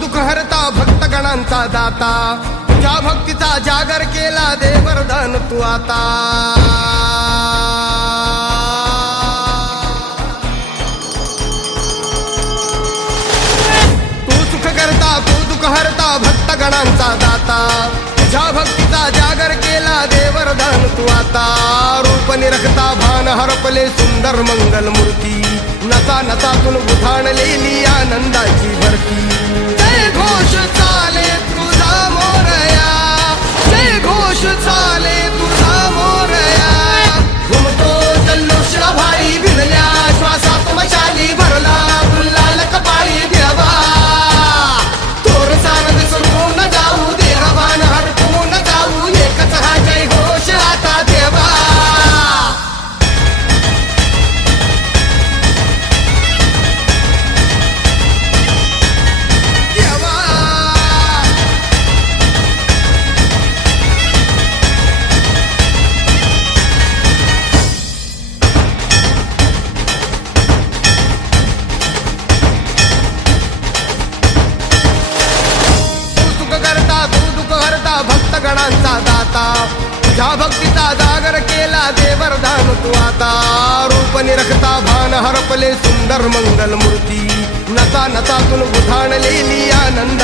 दुःख हरता भक्तगणांचा दाता तुझ्या भक्तीचा जागर केला दे वरदान तू आता तू दुःख हरता भक्तगणांचा दाता तुझ्या भक्तीचा जागर केला दे वरदान तू आता रूप निरखता भान हरपले सुंदर मंगल मूर्ती नसा नसातून उधाणलेली आनंदाची भरती जय घोष चाले तुझा मोरया जय घोष चाले तुझा मोरया घुमतो जल्लोष भाई भिडल्या श्वासात मशाली भरला गुलाल कपाळी देवा भक्तगणांचा दाता तुझ्या भक्तीचा जागर केला दे वरदान तू आता रूप निरखता भान हरपले सुंदर मंगल मूर्ती नसा नसातून उधाणलेली आनंद